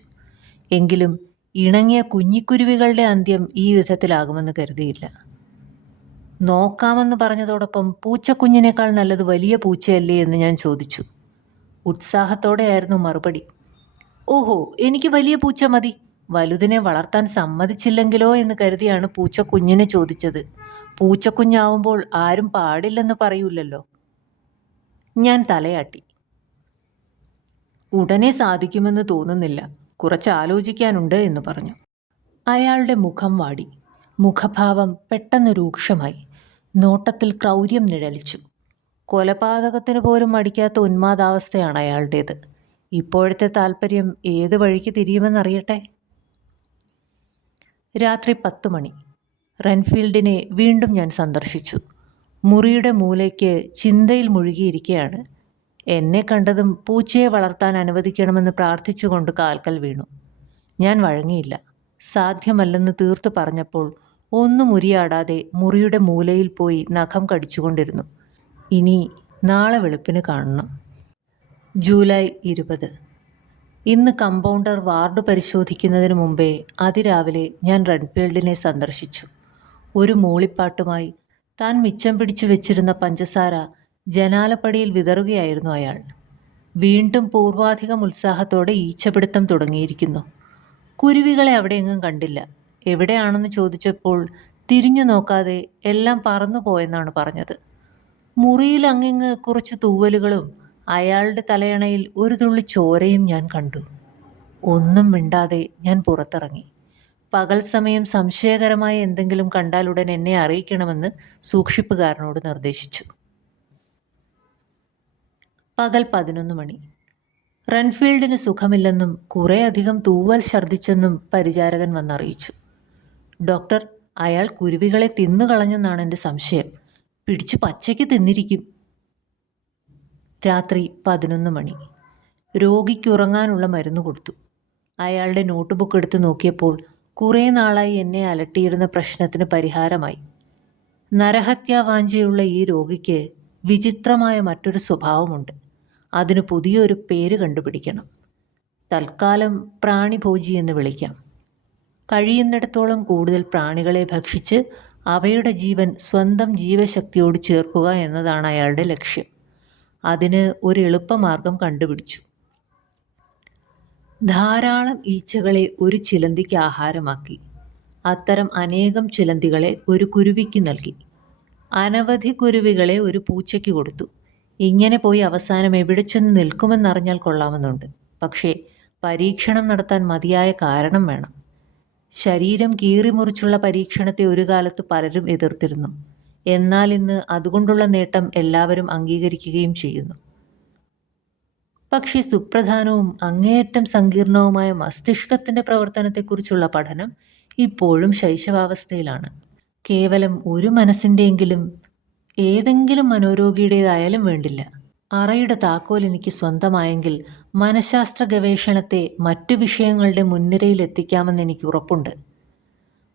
എങ്കിലും ഇണങ്ങിയ കുഞ്ഞിക്കുരുവികളുടെ അന്ത്യം ഈ വിധത്തിലാകുമെന്ന് കരുതിയില്ല. നോക്കാമെന്ന് പറഞ്ഞതോടൊപ്പം പൂച്ചക്കുഞ്ഞിനേക്കാൾ നല്ലത് വലിയ പൂച്ചയല്ലേ എന്ന് ഞാൻ ചോദിച്ചു. ഉത്സാഹത്തോടെയായിരുന്നു മറുപടി. ഓഹോ എനിക്ക് വലിയ പൂച്ച മതി. വലുതിനെ വളർത്താൻ സമ്മതിച്ചില്ലെങ്കിലോ എന്ന് കരുതിയാണ് പൂച്ചക്കുഞ്ഞിനെ ചോദിച്ചത്. പൂച്ചക്കുഞ്ഞാവുമ്പോൾ ആരും പാടില്ലെന്ന് പറയൂലല്ലോ. ഞാൻ തലയാട്ടി. ഉടനെ സാധിക്കുമെന്ന് തോന്നുന്നില്ല. കുറച്ച് ആലോചിക്കാനുണ്ട് എന്ന് പറഞ്ഞു. അയാളുടെ മുഖം വാടി. മുഖഭാവം പെട്ടെന്ന് രൂക്ഷമായി. നോട്ടത്തിൽ ക്രൗര്യം നിഴലിച്ചു. കൊലപാതകത്തിന് പോലും മടിക്കാത്ത ഉന്മാദാവസ്ഥയാണ് അയാളുടേത്. ഇപ്പോഴത്തെ താല്പര്യം ഏത് വഴിക്ക് തിരിയുമെന്നറിയട്ടെ? രാത്രി പത്ത് മണി. റെൻഫീൽഡിനെ വീണ്ടും ഞാൻ സന്ദർശിച്ചു. മുറിയുടെ മൂലയ്ക്ക് ചിന്തയിൽ മുഴുകിയിരിക്കുകയാണ് എന്നെ കണ്ടതും പൂച്ചയെ വളർത്താൻ അനുവദിക്കണമെന്ന് പ്രാർത്ഥിച്ചുകൊണ്ട് കാൽക്കൽ വീണു. ഞാൻ വഴങ്ങിയില്ല. സാധ്യമല്ലെന്ന് തീർത്തു പറഞ്ഞപ്പോൾ ഒന്നും ഉരിയാടാതെ മുറിയുടെ മൂലയിൽ പോയി നഖം കടിച്ചുകൊണ്ടിരുന്നു. ഇനി നാളെ വെളുപ്പിന് കാണണം. ജൂലൈ ഇരുപത്. ഇന്ന് കമ്പൗണ്ടർ വാർഡ് പരിശോധിക്കുന്നതിന് മുമ്പേ അതിരാവിലെ ഞാൻ റൺഫീൽഡിനെ സന്ദർശിച്ചു. ഒരു മൂളിപ്പാട്ടുമായി താൻ മിച്ചം പിടിച്ചു വെച്ചിരുന്ന പഞ്ചസാര ജനാലപ്പടിയിൽ വിതറുകയായിരുന്നു അയാൾ. വീണ്ടും പൂർവാധികം ഉത്സാഹത്തോടെ ഈച്ചപിടുത്തം തുടങ്ങിയിരിക്കുന്നു. കുരുവികളെ അവിടെയെങ്ങും കണ്ടില്ല. എവിടെയാണെന്ന് ചോദിച്ചപ്പോൾ തിരിഞ്ഞു നോക്കാതെ എല്ലാം പറന്നുപോയെന്നാണ് പറഞ്ഞത്. മുറിയിൽ അങ്ങിങ്ങ് കുറച്ച് തൂവലുകളും അയാളുടെ തലയണയിൽ ഒരു തുള്ളി ചോരയും ഞാൻ കണ്ടു. ഒന്നും മിണ്ടാതെ ഞാൻ പുറത്തിറങ്ങി. പകൽ സമയം സംശയകരമായ എന്തെങ്കിലും കണ്ടാലുടൻ എന്നെ അറിയിക്കണമെന്ന് സൂക്ഷിപ്പുകാരനോട് നിർദ്ദേശിച്ചു. പകൽ പതിനൊന്ന് മണി. റൺഫീൽഡിന് സുഖമില്ലെന്നും കുറേയധികം തൂവൽ ഛർദ്ദിച്ചെന്നും പരിചാരകൻ വന്നറിയിച്ചു. ഡോക്ടർ അയാൾ കുരുവികളെ തിന്നുകളഞ്ഞെന്നാണ് എന്റെ സംശയം. പിടിച്ചു പച്ചയ്ക്ക് തിന്നിരിക്കും. രാത്രി പതിനൊന്ന് മണി. രോഗിക്ക് ഉറങ്ങാനുള്ള മരുന്ന് കൊടുത്തു. അയാളുടെ നോട്ട്ബുക്ക് എടുത്ത് നോക്കിയപ്പോൾ കുറേ നാളായി എന്നെ അലട്ടിയിരുന്ന പ്രശ്നത്തിന് പരിഹാരമായി. നരഹത്യാവാഞ്ചയുള്ള ഈ രോഗിക്ക് വിചിത്രമായ മറ്റൊരു സ്വഭാവമുണ്ട്. അതിന് പുതിയൊരു പേര് കണ്ടുപിടിക്കണം. തൽക്കാലം പ്രാണിഭോജി എന്ന് വിളിക്കാം. കഴിയുന്നിടത്തോളം കൂടുതൽ പ്രാണികളെ ഭക്ഷിച്ച് അവയുടെ ജീവൻ സ്വന്തം ജീവശക്തിയോട് ചേർക്കുക എന്നതാണ് അയാളുടെ ലക്ഷ്യം. അതിന് ഒരു എളുപ്പമാർഗം കണ്ടുപിടിച്ചു. ധാരാളം ഈച്ചകളെ ഒരു ചിലന്തിക്ക് ആഹാരമാക്കി. അത്തരം അനേകം ചിലന്തികളെ ഒരു കുരുവിക്ക് നൽകി. അനവധി കുരുവികളെ ഒരു പൂച്ചയ്ക്ക് കൊടുത്തു. ഇങ്ങനെ പോയി അവസാനം എവിടെ ചെന്ന് നിൽക്കുമെന്നറിഞ്ഞാൽ കൊള്ളാമെന്നുണ്ട്. പക്ഷേ പരീക്ഷണം നടത്താൻ മതിയായ കാരണം വേണം. ശരീരം കീറിമുറിച്ചുള്ള പരീക്ഷണത്തെ ഒരു കാലത്ത് പലരും എതിർത്തിരുന്നു. എന്നാൽ ഇന്ന് അതുകൊണ്ടുള്ള നേട്ടം എല്ലാവരും അംഗീകരിക്കുകയും ചെയ്യുന്നു. പക്ഷേ സുപ്രധാനവും അങ്ങേയറ്റം സങ്കീർണവുമായ മസ്തിഷ്കത്തിന്റെ പ്രവർത്തനത്തെക്കുറിച്ചുള്ള പഠനം ഇപ്പോഴും ശൈശവാവസ്ഥയിലാണ്. കേവലം ഒരു മനസ്സിന്റെയെങ്കിലും ഏതെങ്കിലും മനോരോഗിയുടേതായാലും വേണ്ടില്ല. അറയുടെ താക്കോൽ എനിക്ക് സ്വന്തമായെങ്കിൽ മനഃശാസ്ത്ര ഗവേഷണത്തെ മറ്റു വിഷയങ്ങളുടെ മുൻനിരയിൽ എത്തിക്കാമെന്ന് എനിക്ക് ഉറപ്പുണ്ട്.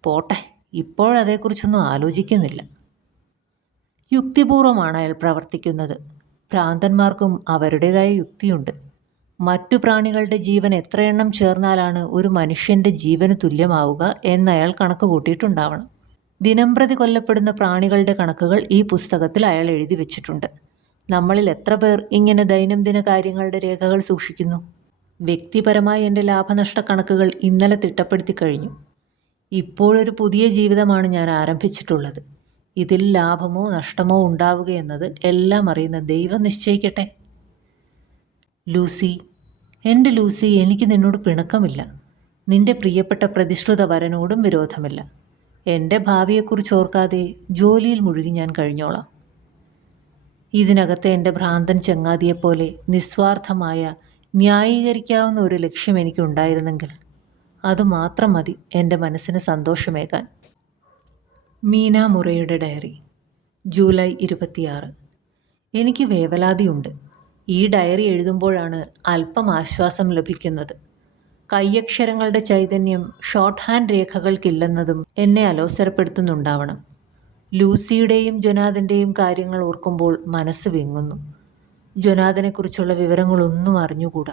പോട്ടെ ഇപ്പോഴതേക്കുറിച്ചൊന്നും ആലോചിക്കുന്നില്ല. യുക്തിപൂർവമാണ് അയാൾ പ്രവർത്തിക്കുന്നത്. ഭ്രാന്തന്മാർക്കും അവരുടേതായ യുക്തിയുണ്ട്. മറ്റു പ്രാണികളുടെ ജീവൻ എത്രയെണ്ണം ചേർന്നാലാണ് ഒരു മനുഷ്യന്റെ ജീവന് തുല്യമാവുക എന്നയാൾ കണക്ക് കൂട്ടിയിട്ടുണ്ടാവണം ദിനംപ്രതി കൊല്ലപ്പെടുന്ന പ്രാണികളുടെ കണക്കുകൾ ഈ പുസ്തകത്തിൽ അയാൾ എഴുതി വെച്ചിട്ടുണ്ട്. നമ്മളിൽ എത്ര പേർ ഇങ്ങനെ ദൈനംദിന കാര്യങ്ങളുടെ രേഖകൾ സൂക്ഷിക്കുന്നു? വ്യക്തിപരമായി എന്റെ ലാഭനഷ്ട കണക്കുകൾ ഇന്നലെ തിട്ടപ്പെടുത്തി കഴിഞ്ഞു. ഇപ്പോഴൊരു പുതിയ ജീവിതമാണ് ഞാൻ ആരംഭിച്ചിട്ടുള്ളത്. ഇതിൽ ലാഭമോ നഷ്ടമോ ഉണ്ടാവുകയെന്നത് എല്ലാം അറിയുന്ന ദൈവം നിശ്ചയിക്കട്ടെ. ലൂസി എന്റെ ലൂസി എനിക്ക് നിന്നോട് പിണക്കമില്ല. നിന്റെ പ്രിയപ്പെട്ട പ്രതിഷ്ഠിത വരനോടും വിരോധമില്ല. എന്റെ ഭാവിയെക്കുറിച്ച് ഓർക്കാതെ ജോലിയിൽ മുഴുകി ഞാൻ കഴിഞ്ഞോളാം. ഇതിനകത്തെ എന്റെ ഭ്രാന്തൻ ചങ്ങാതിയെപ്പോലെ നിസ്വാർത്ഥമായ ന്യായീകരിക്കാവുന്ന ഒരു ലക്ഷ്യം എനിക്കുണ്ടായിരുന്നെങ്കിൽ അതുമാത്രം മതി എന്റെ മനസ്സിന് സന്തോഷമേകാൻ. മീന മുറയുടെ ഡയറി ജൂലൈ ഇരുപത്തിയാറ്. എനിക്ക് വേവലാതിയുണ്ട്. ഈ ഡയറി എഴുതുമ്പോഴാണ് അല്പം ആശ്വാസം ലഭിക്കുന്നത്. കയ്യക്ഷരങ്ങളുടെ ചൈതന്യം ഷോർട്ട് ഹാൻഡ് രേഖകൾക്കില്ലെന്നതും എന്നെ അലോസരപ്പെടുത്തുന്നുണ്ടാവണം. ലൂസിയുടെയും ജൊനാഥന്റെയും കാര്യങ്ങൾ ഓർക്കുമ്പോൾ മനസ്സ് വിങ്ങുന്നു. ജൊനാഥനെക്കുറിച്ചുള്ള വിവരങ്ങളൊന്നും അറിഞ്ഞുകൂടാ.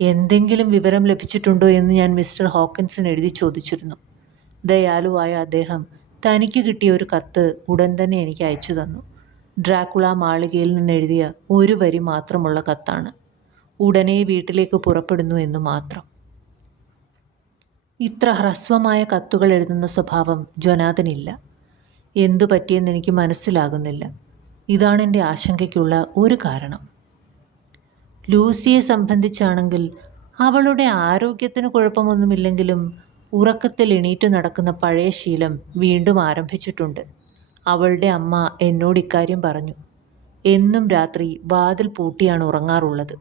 എന്തെങ്കിലും വിവരം ലഭിച്ചിട്ടുണ്ടോ എന്ന് ഞാൻ മിസ്റ്റർ ഹോക്കിൻസിന് എഴുതി ചോദിച്ചിരുന്നു. ദയാലുവായ അദ്ദേഹം തനിക്ക് കിട്ടിയ ഒരു കത്ത് ഉടൻ തന്നെ എനിക്ക് അയച്ചു തന്നു. ഡ്രാക്കുള മാളികയിൽ നിന്ന് എഴുതിയ ഒരു വരി മാത്രമുള്ള കത്താണ്. ഉടനെ വീട്ടിലേക്ക് പുറപ്പെടുന്നു എന്ന് മാത്രം. ഇത്ര ഹ്രസ്വമായ കത്തുകൾ എഴുതുന്ന സ്വഭാവം ജ്വനാഥനില്ല എന്തു പറ്റിയെന്ന് എനിക്ക് മനസ്സിലാകുന്നില്ല. ഇതാണ് എന്റെ ആശങ്കയ്ക്കുള്ള ഒരു കാരണം. ലൂസിയെ സംബന്ധിച്ചാണെങ്കിൽ അവളുടെ ആരോഗ്യത്തിന് കുഴപ്പമൊന്നുമില്ലെങ്കിലും ഉറക്കത്തിൽ എണീറ്റു നടക്കുന്ന പഴയ ശീലം വീണ്ടും ആരംഭിച്ചിട്ടുണ്ട്. അവളുടെ അമ്മ എന്നോട് ഇക്കാര്യം പറഞ്ഞു. എന്നും രാത്രി വാതിൽ പൂട്ടിയാണ് ഉറങ്ങാറുള്ളത്.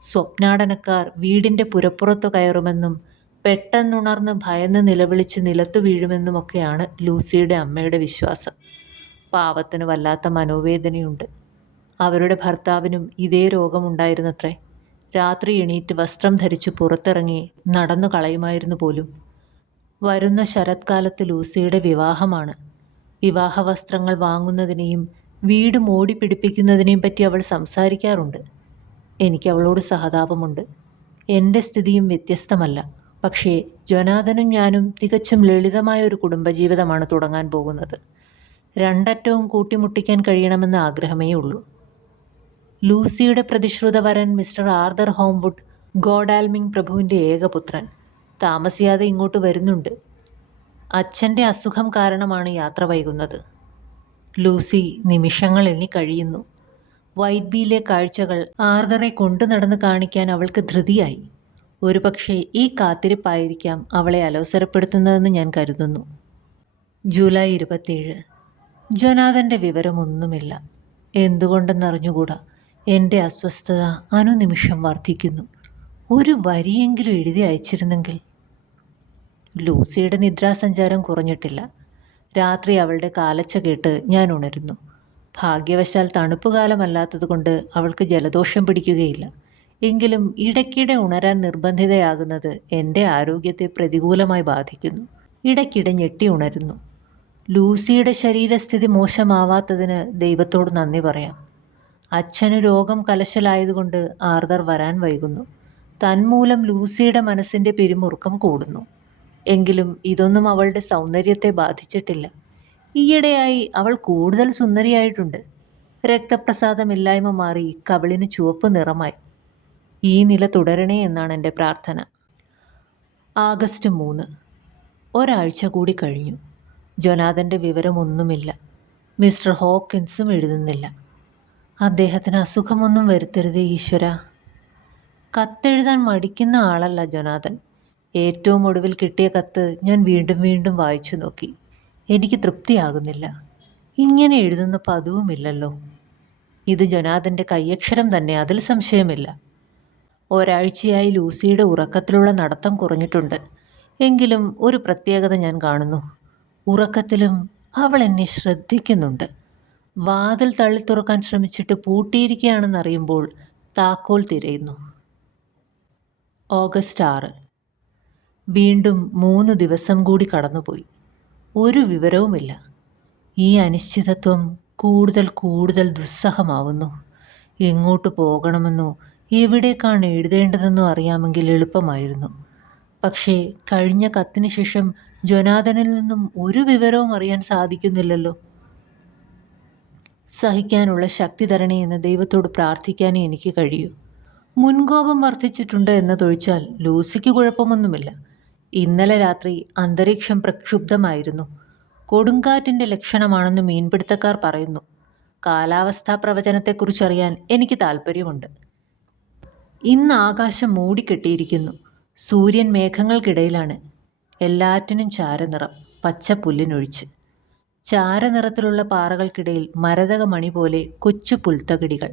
സ്വപ്നാടനക്കാർ വീടിന്റെ പുരപ്പുറത്ത് കയറുമെന്നും പെട്ടെന്നുണർന്ന് ഭയന്ന് നിലവിളിച്ച് നിലത്തു വീഴുമെന്നുമൊക്കെയാണ് ലൂസിയുടെ അമ്മയുടെ വിശ്വാസം. പാവത്തിന് വല്ലാത്ത മനോവേദനയുണ്ട്. അവരുടെ ഭർത്താവിനും ഇതേ രോഗമുണ്ടായിരുന്നത്രേ. രാത്രി എണീറ്റ് വസ്ത്രം ധരിച്ച് പുറത്തിറങ്ങി നടന്നു കളയുമായിരുന്നു പോലും. വരുന്ന ശരത്കാലത്ത് ലൂസിയുടെ വിവാഹമാണ്. വിവാഹ വസ്ത്രങ്ങൾ വാങ്ങുന്നതിനെയും വീട് മോടി പിടിപ്പിക്കുന്നതിനെയും പറ്റി അവൾ സംസാരിക്കാറുണ്ട്. എനിക്ക് അവളോട് സഹതാപമുണ്ട്. എന്റെ സ്ഥിതിയും വ്യത്യസ്തമല്ല. പക്ഷേ ജൊനാഥനും ഞാനും തികച്ചും ലളിതമായ ഒരു കുടുംബജീവിതമാണ് തുടങ്ങാൻ പോകുന്നത്. രണ്ടറ്റവും കൂട്ടിമുട്ടിക്കാൻ കഴിയണമെന്ന ആഗ്രഹമേ ഉള്ളൂ. ലൂസിയുടെ പ്രതിശ്രുത വരൻ മിസ്റ്റർ ആർദർ ഹോംവുഡ് ഗോഡാൽമിങ് പ്രഭുവിന്റെ ഏകപുത്രൻ താമസിയാതെ ഇങ്ങോട്ട് വരുന്നുണ്ട്. അച്ഛന്റെ അസുഖം കാരണമാണ് യാത്ര വൈകുന്നത്. ലൂസി നിമിഷങ്ങൾ എണ്ണി കഴിയുന്നു. വൈറ്റ് ബീയിലെ കാഴ്ചകൾ ആർദറെ കൊണ്ടു നടന്ന് കാണിക്കാൻ അവൾക്ക് ധൃതിയായി. ഒരുപക്ഷെ ഈ കാത്തിരിപ്പായിരിക്കാം അവളെ അലോസരപ്പെടുത്തുന്നതെന്ന് ഞാൻ കരുതുന്നു. ജൂലൈ ഇരുപത്തിയേഴ്. ജോനാഥന്റെ വിവരമൊന്നുമില്ല. എന്തുകൊണ്ടെന്നറിഞ്ഞുകൂടാ? എന്റെ അസ്വസ്ഥത അനുനിമിഷം വർദ്ധിക്കുന്നു. ഒരു വരിയെങ്കിലും എഴുതി അയച്ചിരുന്നെങ്കിൽ. ലൂസിയുടെ നിദ്രാസഞ്ചാരം കുറഞ്ഞിട്ടില്ല. രാത്രി അവളുടെ കാലച്ച കേട്ട് ഞാൻ ഉണരുന്നു. ഭാഗ്യവശാൽ തണുപ്പ് കാലമല്ലാത്തതുകൊണ്ട് അവൾക്ക് ജലദോഷം പിടിക്കുകയില്ല. എങ്കിലും ഇടയ്ക്കിടെ ഉണരാൻ നിർബന്ധിതയാകുന്നത് എന്റെ ആരോഗ്യത്തെ പ്രതികൂലമായി ബാധിക്കുന്നു. ഇടയ്ക്കിടെ ഞെട്ടി ഉണരുന്നു. ലൂസിയുടെ ശരീരസ്ഥിതി മോശമാവാത്തതിന് ദൈവത്തോട് നന്ദി പറയാം. അച്ഛന് രോഗം കലശലായതുകൊണ്ട് ആർദർ വരാൻ വൈകുന്നു. തന്മൂലം ലൂസിയുടെ മനസ്സിന്റെ പിരിമുറുക്കം കൂടുന്നു. എങ്കിലും ഇതൊന്നും അവളുടെ സൗന്ദര്യത്തെ ബാധിച്ചിട്ടില്ല. ഈയിടെയായി അവൾ കൂടുതൽ സുന്ദരിയായിട്ടുണ്ട്. രക്തപ്രസാദമില്ലായ്മ മാറി കവിളിന് ചുവപ്പ് നിറമായി. ഈ നില തുടരണേ എന്നാണ് എന്റെ പ്രാർത്ഥന. ആഗസ്റ്റ് മൂന്ന്. ഒരാഴ്ച കൂടി കഴിഞ്ഞു. ജൊനാഥന്റെ വിവരമൊന്നുമില്ല. മിസ്റ്റർ ഹോക്കിൻസും എഴുതുന്നില്ല. അദ്ദേഹത്തിന് അസുഖമൊന്നും വരുത്തരുത് ഈശ്വര. കത്തെഴുതാൻ മടിക്കുന്ന ആളല്ല ജൊനാഥൻ. ഏറ്റവും ഒടുവിൽ കിട്ടിയ കത്ത് ഞാൻ വീണ്ടും വീണ്ടും വായിച്ചു നോക്കി. എനിക്ക് തൃപ്തിയാകുന്നില്ല. ഇങ്ങനെ എഴുതുന്ന പതിവുമില്ലല്ലോ. ഇത് ജൊനാഥന്റെ കയ്യക്ഷരം തന്നെ അതിൽ സംശയമില്ല. ഒരാഴ്ചയായി ലൂസിയുടെ ഉറക്കത്തിലുള്ള നടത്തം കുറഞ്ഞിട്ടുണ്ട്. എങ്കിലും ഒരു പ്രത്യേകത ഞാൻ കാണുന്നു. ഉറക്കത്തിലും അവൾ എന്നെ ശ്രദ്ധിക്കുന്നുണ്ട്. വാതിൽ തള്ളി തുറക്കാൻ ശ്രമിച്ചിട്ട് പൂട്ടിയിരിക്കുകയാണെന്നറിയുമ്പോൾ താക്കോൽ തിരയുന്നു. ഓഗസ്റ്റ് ആറ്. വീണ്ടും മൂന്ന് ദിവസം കൂടി കടന്നുപോയി. ഒരു വിവരവുമില്ല. ഈ അനിശ്ചിതത്വം കൂടുതൽ കൂടുതൽ ദുസ്സഹമാവുന്നു. എങ്ങോട്ട് പോകണമെന്നോ എവിടേക്കാണ് എഴുതേണ്ടതെന്നും അറിയാമെങ്കിൽ എളുപ്പമായിരുന്നു. പക്ഷേ കഴിഞ്ഞ കത്തിന് ശേഷം ജൊനാഥനിൽ നിന്നും ഒരു വിവരവും അറിയാൻ സാധിക്കുന്നില്ലല്ലോ. സഹിക്കാനുള്ള ശക്തി തരണേ എന്ന് ദൈവത്തോട് പ്രാർത്ഥിക്കാനേ എനിക്ക് കഴിയൂ. മുൻകോപം വർദ്ധിച്ചിട്ടുണ്ട് എന്നതൊഴിച്ചാൽ ലൂസിക്ക് കുഴപ്പമൊന്നുമില്ല. ഇന്നലെ രാത്രി അന്തരീക്ഷം പ്രക്ഷുബ്ധമായിരുന്നു. കൊടുങ്കാറ്റിന്റെ ലക്ഷണമാണെന്ന് മീൻപിടുത്തക്കാർ പറയുന്നു. കാലാവസ്ഥാ പ്രവചനത്തെക്കുറിച്ചറിയാൻ എനിക്ക് താല്പര്യമുണ്ട് ഇന്ന് ആകാശം മൂടിക്കെട്ടിയിരിക്കുന്നു. സൂര്യൻ മേഘങ്ങൾക്കിടയിലാണ്. എല്ലാറ്റിനും ചാരനിറം പച്ച പുല്ലിനൊഴിച്ച്. ചാരനിറത്തിലുള്ള പാറകൾക്കിടയിൽ മരതക മണി പോലെ കൊച്ചു പുൽത്തകിടികൾ.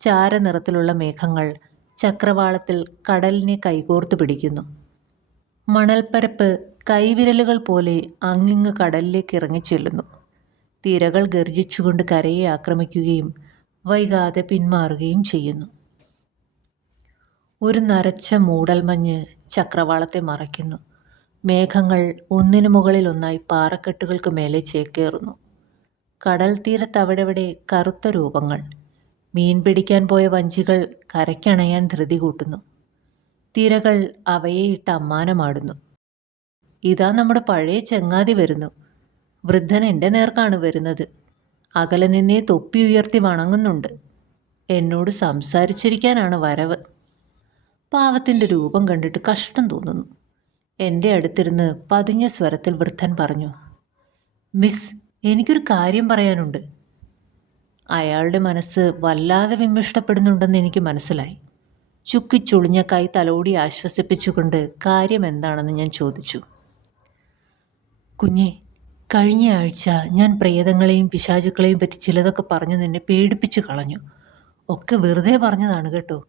ചാരനിറത്തിലുള്ള മേഘങ്ങൾ ചക്രവാളത്തിൽ കടലിനെ കൈകോർത്തു പിടിക്കുന്നു. മണൽപ്പരപ്പ് കൈവിരലുകൾ പോലെ അങ്ങിങ്ങ് കടലിലേക്ക് ഇറങ്ങിച്ചെല്ലുന്നു. തിരകൾ ഗർജിച്ചുകൊണ്ട് കരയെ ആക്രമിക്കുകയും വൈകാതെ പിന്മാറുകയും ചെയ്യുന്നു. ഒരു നരച്ച മൂടൽമഞ്ഞ് ചക്രവാളത്തെ മറയ്ക്കുന്നു. മേഘങ്ങൾ ഒന്നിനു മുകളിൽ ഒന്നായി പാറക്കെട്ടുകൾക്ക് മേലെ ചേക്കേറുന്നു. കടൽ തീരത്തവിടെവിടെ കറുത്ത രൂപങ്ങൾ. മീൻ പിടിക്കാൻ പോയ വഞ്ചികൾ കരയ്ക്കണയാൻ ധൃതി കൂട്ടുന്നു. തിരകൾ അവയെ ഇട്ട് അമ്മാനമാടുന്നു. ഇതാ നമ്മുടെ പഴയ ചെങ്ങാതി വരുന്നു. വൃദ്ധൻ എന്റെ നേർക്കാണ് വരുന്നത്. അകലെ നിന്നേ തൊപ്പി ഉയർത്തി വണങ്ങുന്നുണ്ട്. എന്നോട് സംസാരിച്ചിരിക്കാനാണ് വരവ്. പാവത്തിന്റെ രൂപം കണ്ടിട്ട് കഷ്ടം തോന്നുന്നു. എന്റെ അടുത്തിരുന്ന് പതിഞ്ഞ സ്വരത്തിൽ വൃദ്ധൻ പറഞ്ഞു മിസ് എനിക്കൊരു കാര്യം പറയാനുണ്ട്. അയാളുടെ മനസ്സ് വല്ലാതെ വിമ്മിഷ്ടപ്പെടുന്നുണ്ടെന്ന് എനിക്ക് മനസ്സിലായി. ചുക്കിച്ചുളിഞ്ഞ കൈ തലോടി ആശ്വസിപ്പിച്ചുകൊണ്ട് കാര്യം എന്താണെന്ന് ഞാൻ ചോദിച്ചു. കുഞ്ഞെ കഴിഞ്ഞ ആഴ്ച ഞാൻ പ്രേതങ്ങളെയും പിശാചുക്കളെയും പറ്റി ചിലതൊക്കെ പറഞ്ഞ് നിന്നെ പേടിപ്പിച്ചു കളഞ്ഞു. ഒക്കെ വെറുതെ പറഞ്ഞതാണ് കേട്ടോ.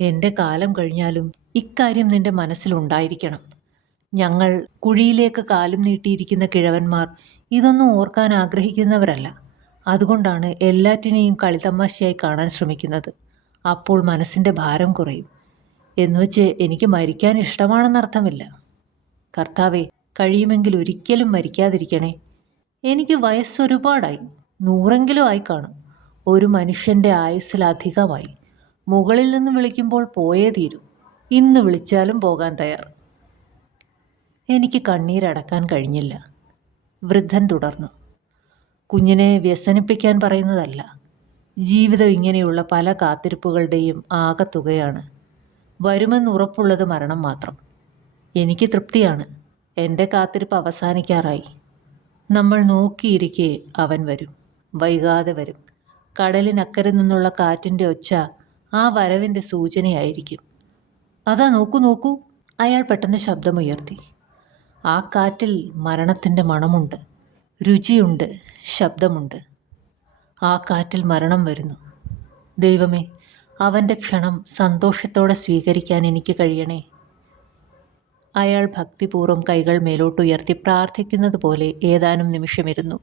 എന്റെ കാലം കഴിഞ്ഞാലും ഇക്കാര്യം നിന്റെ മനസ്സിലുണ്ടായിരിക്കണം ഞങ്ങൾ കുഴിയിലേക്ക് കാലും നീട്ടിയിരിക്കുന്ന കിഴവന്മാർ ഇതൊന്നും ഓർക്കാൻ ആഗ്രഹിക്കുന്നവരല്ല. അതുകൊണ്ടാണ് എല്ലാറ്റിനെയും കളിതമാശയായി കാണാൻ ശ്രമിക്കുന്നത്. അപ്പോൾ മനസ്സിന്റെ ഭാരം കുറയും. എന്നുവെച്ച് എനിക്ക് മരിക്കാൻ ഇഷ്ടമാണെന്നർത്ഥമില്ല കർത്താവെ കഴിയുമെങ്കിൽ ഒരിക്കലും മരിക്കാതിരിക്കണേ. എനിക്ക് വയസ്സൊരുപാടായി. നൂറെങ്കിലും ആയി കാണും. ഒരു മനുഷ്യന്റെ ആയുസ്സിലധികമായി മുകളിൽ നിന്ന് വിളിക്കുമ്പോൾ പോയേ തീരൂ. ഇന്ന് വിളിച്ചാലും പോകാൻ തയ്യാർ. എനിക്ക് കണ്ണീരടക്കാൻ കഴിഞ്ഞില്ല. വൃദ്ധൻ തുടർന്നു. കുഞ്ഞിനെ വ്യസനിപ്പിക്കാൻ പറയുന്നതല്ല. ജീവിതം ഇങ്ങനെയുള്ള പല കാത്തിരിപ്പുകളുടെയും ആകത്തുകയാണ്. വരുമെന്ന് ഉറപ്പുള്ളത് മരണം മാത്രം. എനിക്ക് തൃപ്തിയാണ്. എന്റെ കാത്തിരിപ്പ് അവസാനിക്കാറായി. നമ്മൾ നോക്കിയിരിക്കെ അവൻ വരും. വൈകാതെ വരും. കടലിനക്കരെ നിന്നുള്ള കാറ്റിന്റെ ഒച്ച ആ വരവിന്റെ സൂചനയായിരിക്കും. അതാ നോക്കൂ നോക്കൂ. അയാൾ പെട്ടെന്ന് ശബ്ദമുയർത്തി. ആ കാറ്റിൽ മരണത്തിന്റെ മണമുണ്ട്. രുചിയുണ്ട് ശബ്ദമുണ്ട്. ആ കാറ്റിൽ മരണം വരുന്നു. ദൈവമേ അവന്റെ ക്ഷണം സന്തോഷത്തോടെ സ്വീകരിക്കാൻ എനിക്ക് കഴിയണേ. അയാൾ ഭക്തിപൂർവം കൈകൾ മേലോട്ടുയർത്തി പ്രാർത്ഥിക്കുന്നത് പോലെ ഏതാനും നിമിഷമിരുന്നു.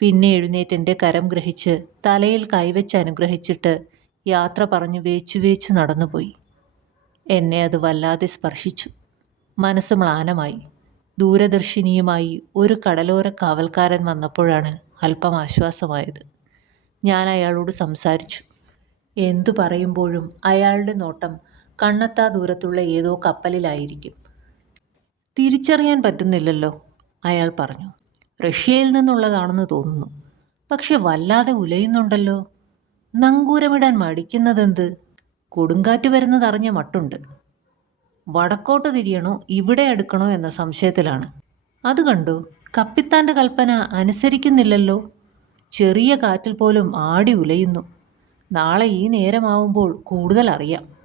പിന്നെ എഴുന്നേറ്റ് എന്റെ കരം ഗ്രഹിച്ച് തലയിൽ കൈവച്ച് അനുഗ്രഹിച്ചിട്ട് യാത്ര പറഞ്ഞു വേച്ചു വേച്ചു നടന്നുപോയി. എന്നെ അത് വല്ലാതെ സ്പർശിച്ചു. മനസ്സ് മ്ലാനമായി. ദൂരദർശിനിയുമായി ഒരു കടലോര കാവൽക്കാരൻ വന്നപ്പോഴാണ് അല്പം ആശ്വാസമായത്. ഞാൻ അയാളോട് സംസാരിച്ചു. എന്തു പറയുമ്പോഴും അയാളുടെ നോട്ടം കണ്ണത്താ ദൂരത്തുള്ള ഏതോ കപ്പലിലായിരിക്കും. തിരിച്ചറിയാൻ പറ്റുന്നില്ലല്ലോ അയാൾ പറഞ്ഞു. റഷ്യയിൽ നിന്നുള്ളതാണെന്ന് തോന്നുന്നു. പക്ഷെ വല്ലാതെ ഉലയുന്നുണ്ടല്ലോ. നങ്കൂരമിടാൻ മടിക്കുന്നതെന്ത്? കൊടുങ്കാറ്റ് വരുന്നതറിഞ്ഞ മട്ടുണ്ട്. വടക്കോട്ട് തിരിയണോ ഇവിടെ അടുക്കണോ എന്ന സംശയത്തിലാണ്. അത് കണ്ടു. കപ്പിത്താന്റെ കൽപ്പന അനുസരിക്കുന്നില്ലല്ലോ. ചെറിയ കാറ്റിൽ പോലും ആടി ഉലയുന്നു. നാളെ ഈ നേരമാവുമ്പോൾ കൂടുതൽ അറിയാം